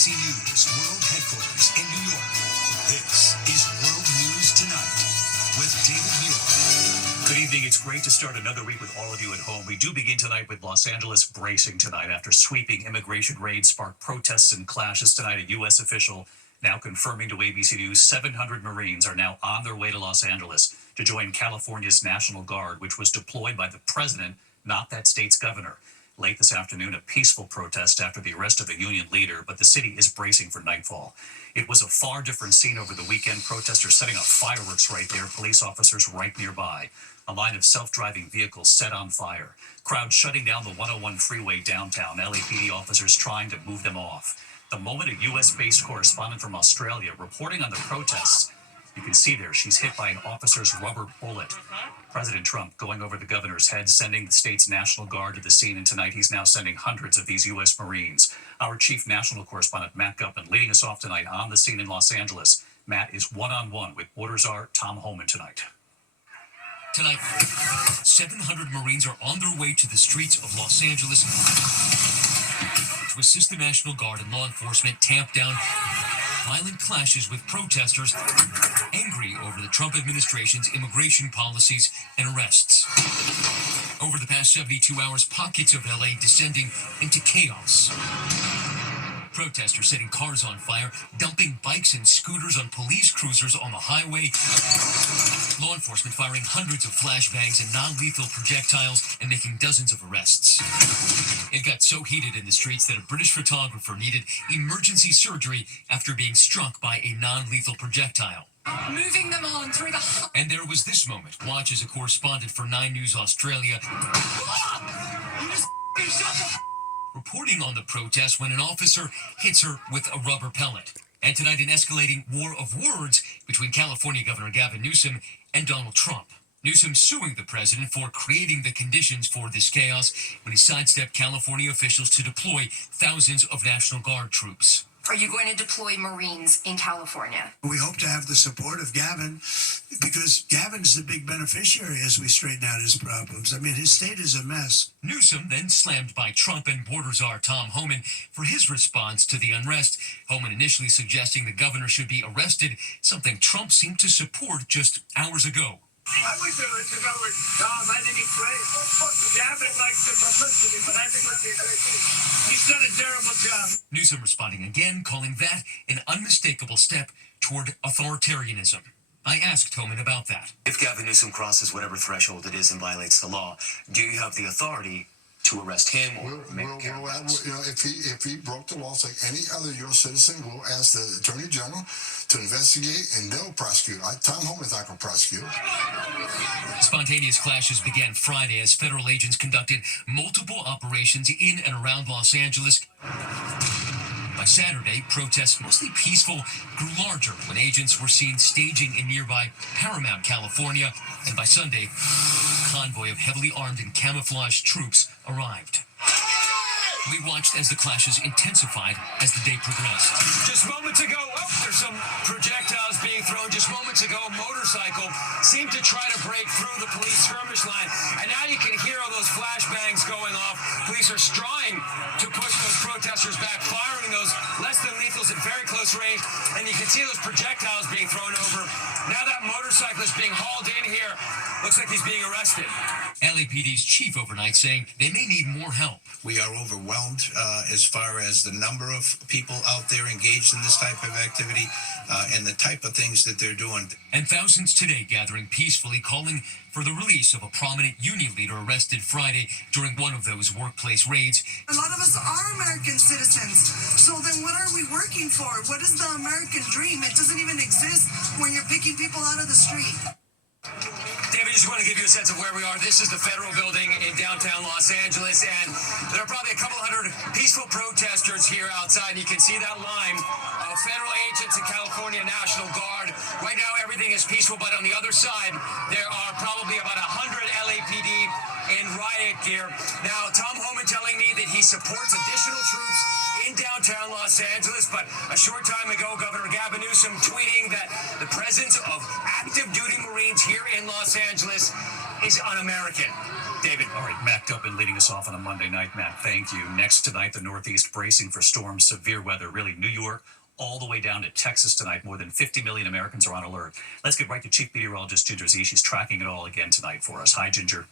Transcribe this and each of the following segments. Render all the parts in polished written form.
ABC News World Headquarters in New York. This is World News Tonight with David Muir. Good evening. It's great to start another week with all of you at home. We do begin tonight with Los Angeles bracing tonight after sweeping immigration raids sparked protests and clashes tonight. A U.S. official now confirming to ABC News 700 Marines are now on their way to Los Angeles to join California's National Guard, which was deployed by the president, not that state's governor. Late this afternoon, a peaceful protest after the arrest of a union leader, but the city is bracing for nightfall. It was a far different scene over the weekend. Protesters setting off fireworks right there, police officers right nearby. A line of self-driving vehicles set on fire. Crowds shutting down the 101 freeway downtown. LAPD officers trying to move them off. The moment a U.S.-based correspondent from Australia reporting on the protests. You can see there, she's hit by an officer's rubber bullet. President Trump going over the governor's head, sending the state's National Guard to the scene, and tonight he's now sending hundreds of these U.S. Marines. Our chief national correspondent, Matt Gutman, leading us off tonight on the scene in Los Angeles. Matt is one-on-one with Borders Czar Tom Homan tonight. Tonight, 700 Marines are on their way to the streets of Los Angeles to assist the National Guard and law enforcement tamp down violent clashes with protesters angry over the Trump administration's immigration policies and arrests. Over the past 72 hours, pockets of LA descending into chaos. Protesters setting cars on fire, dumping bikes and scooters on police cruisers on the highway. Law enforcement firing hundreds of flashbangs and non-lethal projectiles and making dozens of arrests. It got so heated in the streets that a British photographer needed emergency surgery after being struck by a non-lethal projectile. Moving them on through the... And there was this moment. Watch as a correspondent for 9 News Australia reporting on the protest when an officer hits her with a rubber pellet. And tonight, an escalating war of words between California Governor Gavin Newsom and Donald Trump. Newsom suing the president for creating the conditions for this chaos when he sidestepped California officials to deploy thousands of National Guard troops. Are you going to deploy Marines in California? We hope to have the support of Gavin because Gavin's the big beneficiary as we straighten out his problems. I mean, his state is a mess. Newsom then slammed by Trump and Borders Czar Tom Homan for his response to the unrest. Homan initially suggesting the governor should be arrested, something Trump seemed to support just hours ago. I wish there was to go with Tom. I think he's great. Gavin likes the publicity, but I think it's a great thing. He's done a terrible job. Newsom responding again, calling that an unmistakable step toward authoritarianism. I asked Homan about that. If Gavin Newsom crosses whatever threshold it is and violates the law, do you have the authority to arrest him or if he broke the laws like any other U.S. citizen, we'll ask the Attorney General to investigate and they'll prosecute. Tom Homan's not going to prosecute. Spontaneous clashes began Friday as federal agents conducted multiple operations in and around Los Angeles. By Saturday, protests, mostly peaceful, grew larger when agents were seen staging in nearby Paramount, California. And by Sunday, a convoy of heavily armed and camouflaged troops arrived. We watched as the clashes intensified as the day progressed. Just moments ago, there's some projectiles being thrown. Just moments ago, a motorcycle seemed to try to break through the police skirmish line. And now you can hear all those flashbangs going off. Police are trying to push those protesters back, firing those less than lethals at very close range. And you can see those projectiles being thrown over. Now that motorcyclist being hauled in here, looks like he's being arrested. LAPD's chief overnight saying they may need more help. We are overwhelmed as far as the number of people out there engaged in this type of activity and the type of things that they're doing. And thousands today gathering peacefully, calling for the release of a prominent union leader arrested Friday during one of those workplace raids. A lot of us are American citizens. So then what are we working for? What is the American dream? It doesn't even exist when you're picking people out of the street. David, just want to give you a sense of where we are. This is the federal building in downtown Los Angeles, and there are probably a couple hundred peaceful protesters here outside. You can see that line of federal agents and California National Guard. Right now, everything is peaceful, but on the other side, there are probably about 100 LAPD in riot gear. Now, Tom Homan telling me that he supports additional troops in downtown Los Angeles, but a short time ago, Governor Gavin Newsom tweeting that the presence of active duty Marines here in Los Angeles is un-American. David. All right, Matt Gutman leading us off on a Monday night. Matt, thank you. Next tonight, the Northeast bracing for storms, severe weather, really New York all the way down to Texas tonight. More than 50 million Americans are on alert. Let's get right to Chief Meteorologist Ginger Zee. She's tracking it all again tonight for us. Hi, Ginger.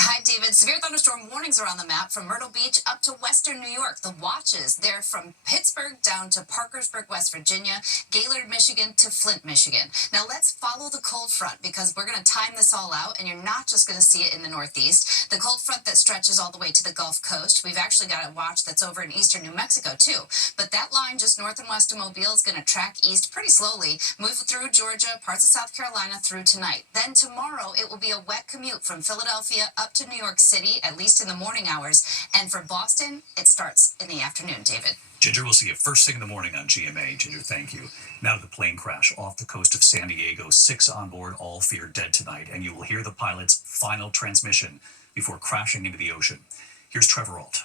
Hi, David. Severe thunderstorm warnings are on the map from Myrtle Beach up to western New York. The watches, they're from Pittsburgh down to Parkersburg, West Virginia, Gaylord, Michigan to Flint, Michigan. Now let's follow the cold front because we're going to time this all out, and you're not just going to see it in the Northeast. The cold front that stretches all the way to the Gulf Coast. We've actually got a watch that's over in eastern New Mexico, too. But that line just north and west of Mobile is going to track east pretty slowly, move through Georgia, parts of South Carolina through tonight. Then tomorrow, it will be a wet commute from Philadelphia up to New York City, at least in the morning hours. And for Boston, it starts in the afternoon, David. Ginger, we'll see you first thing in the morning on GMA. Ginger, thank you. Now to the plane crash off the coast of San Diego. 6 on board, all feared dead tonight. And you will hear the pilot's final transmission before crashing into the ocean. Here's Trevor Ault.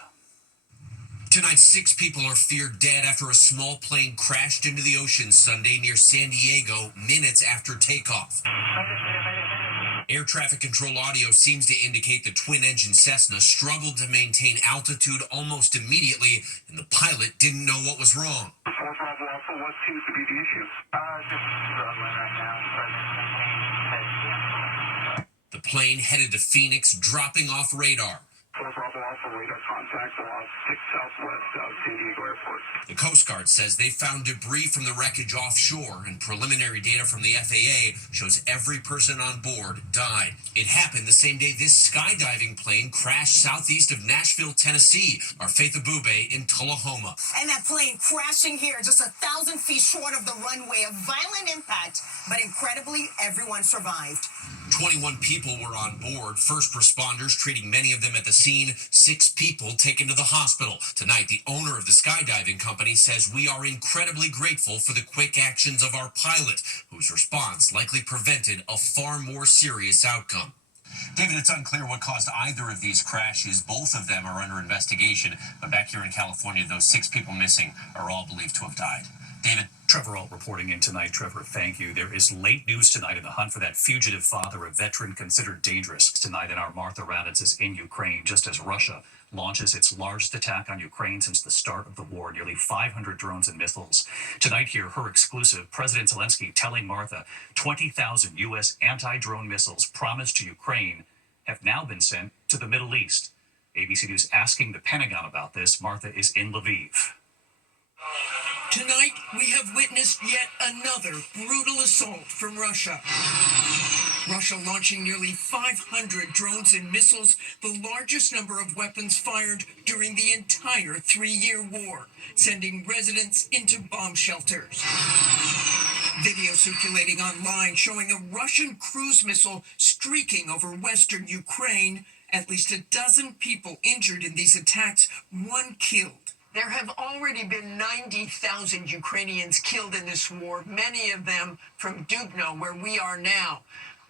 Tonight, 6 people are feared dead after a small plane crashed into the ocean Sunday near San Diego minutes after takeoff. Air traffic control audio seems to indicate the twin-engine Cessna struggled to maintain altitude almost immediately, and the pilot didn't know what was wrong. What seems to be the issue? Just struggling right now. The plane headed to Phoenix, dropping off radar. Radar contact along 6 southwest of San Diego Airport. The Coast Guard says they found debris from the wreckage offshore, and preliminary data from the FAA shows every person on board died. It happened the same day this skydiving plane crashed southeast of Nashville, Tennessee. Our Faith Abube in Tullahoma. And that plane crashing here, just 1,000 feet short of the runway. A violent impact, but incredibly, everyone survived. 21 people were on board. First responders treating many of them at the scene. 6 people taken to the hospital. Tonight, the owner of the skydiving company says we are incredibly grateful for the quick actions of our pilot, whose response likely prevented a far more serious outcome. David, it's unclear what caused either of these crashes. Both of them are under investigation. But back here in California, those 6 people missing are all believed to have died. David? Trevor Ault reporting in tonight. Trevor, thank you. There is late news tonight in the hunt for that fugitive father, a veteran considered dangerous. Tonight in our Martha Raddatz is in Ukraine, just as Russia launches its largest attack on Ukraine since the start of the war, nearly 500 drones and missiles. Tonight here, her exclusive, President Zelensky telling Martha 20,000 U.S. anti-drone missiles promised to Ukraine have now been sent to the Middle East. ABC News asking the Pentagon about this. Martha is in Lviv. Tonight, we have witnessed yet another brutal assault from Russia. Russia launching nearly 500 drones and missiles, the largest number of weapons fired during the entire 3-year war, sending residents into bomb shelters. Video circulating online showing a Russian cruise missile streaking over western Ukraine. At least a dozen people injured in these attacks, 1 killed. There have already been 90,000 Ukrainians killed in this war, many of them from Dubno, where we are now.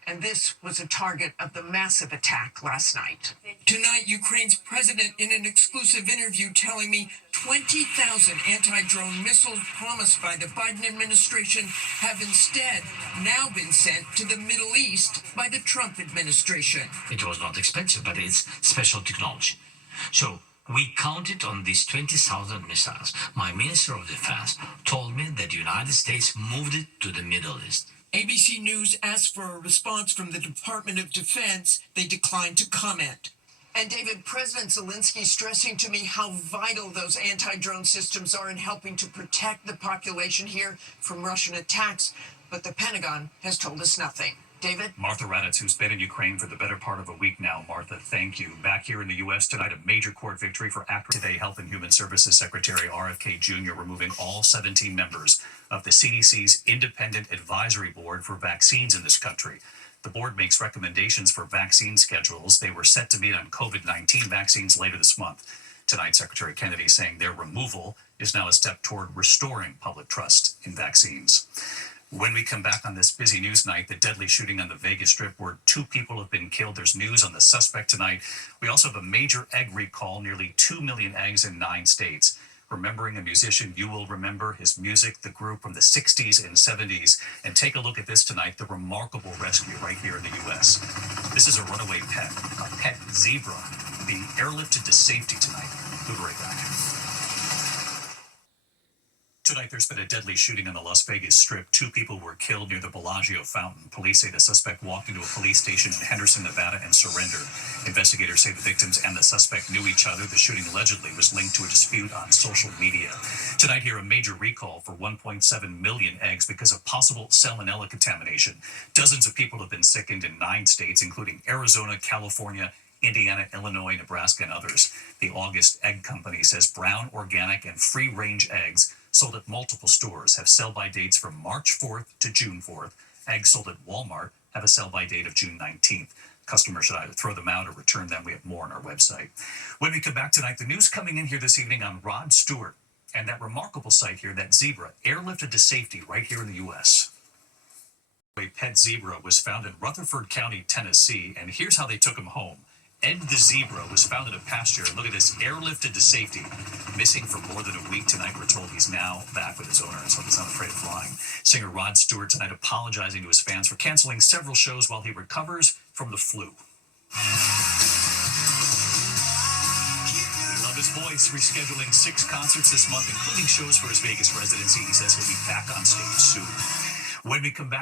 And this was a target of the massive attack last night. Tonight, Ukraine's president in an exclusive interview telling me 20,000 anti-drone missiles promised by the Biden administration have instead now been sent to the Middle East by the Trump administration. It was not expensive, but it's special technology. So we counted on these 20,000 missiles. My Minister of Defense told me that the United States moved it to the Middle East. ABC News asked for a response from the Department of Defense. They declined to comment. And David, President Zelensky stressing to me how vital those anti-drone systems are in helping to protect the population here from Russian attacks. But the Pentagon has told us nothing. David? Martha Raddatz, who's been in Ukraine for the better part of a week now. Martha, thank you. Back here in the U.S. tonight, a major court victory for ACT today. Health and Human Services Secretary RFK Jr. removing all 17 members of the CDC's Independent Advisory Board for vaccines in this country. The board makes recommendations for vaccine schedules. They were set to meet on COVID-19 vaccines later this month. Tonight, Secretary Kennedy saying their removal is now a step toward restoring public trust in vaccines. When we come back on this busy news night, the deadly shooting on the Vegas Strip where 2 people have been killed. There's news on the suspect tonight. We also have a major egg recall, nearly 2 million eggs in 9 states. remembering a musician you will remember, his music, the group from the 60s and 70s. And take a look at this tonight, the remarkable rescue right here in the U.S. This is a runaway pet, a pet zebra, being airlifted to safety tonight. We'll be right back. Tonight, there's been a deadly shooting on the Las Vegas Strip. 2 people were killed near the Bellagio fountain. Police say the suspect walked into a police station in Henderson, Nevada, and surrendered. Investigators say the victims and the suspect knew each other. The shooting allegedly was linked to a dispute on social media. Tonight, here, a major recall for 1.7 million eggs because of possible salmonella contamination. Dozens of people have been sickened in 9 states, including Arizona, California, Indiana, Illinois, Nebraska, and others. The August Egg Company says brown, organic, and free-range eggs sold at multiple stores have sell-by dates from March 4th to June 4th. Eggs sold at Walmart have a sell-by date of June 19th. Customers should either throw them out or return them. We have more on our website. When we come back tonight, the news coming in here this evening on Rod Stewart and that remarkable sight here, that zebra airlifted to safety right here in the U.S. A pet zebra was found in Rutherford County, Tennessee, and here's how they took him home. Ed the zebra was found in a pasture. Look at this, airlifted to safety. Missing for more than a week tonight. We're told he's now back with his owner, and so he's not afraid of flying. Singer Rod Stewart tonight apologizing to his fans for canceling several shows while he recovers from the flu. We love his voice, rescheduling 6 concerts this month, including shows for his Vegas residency. He says he'll be back on stage soon. When we come back,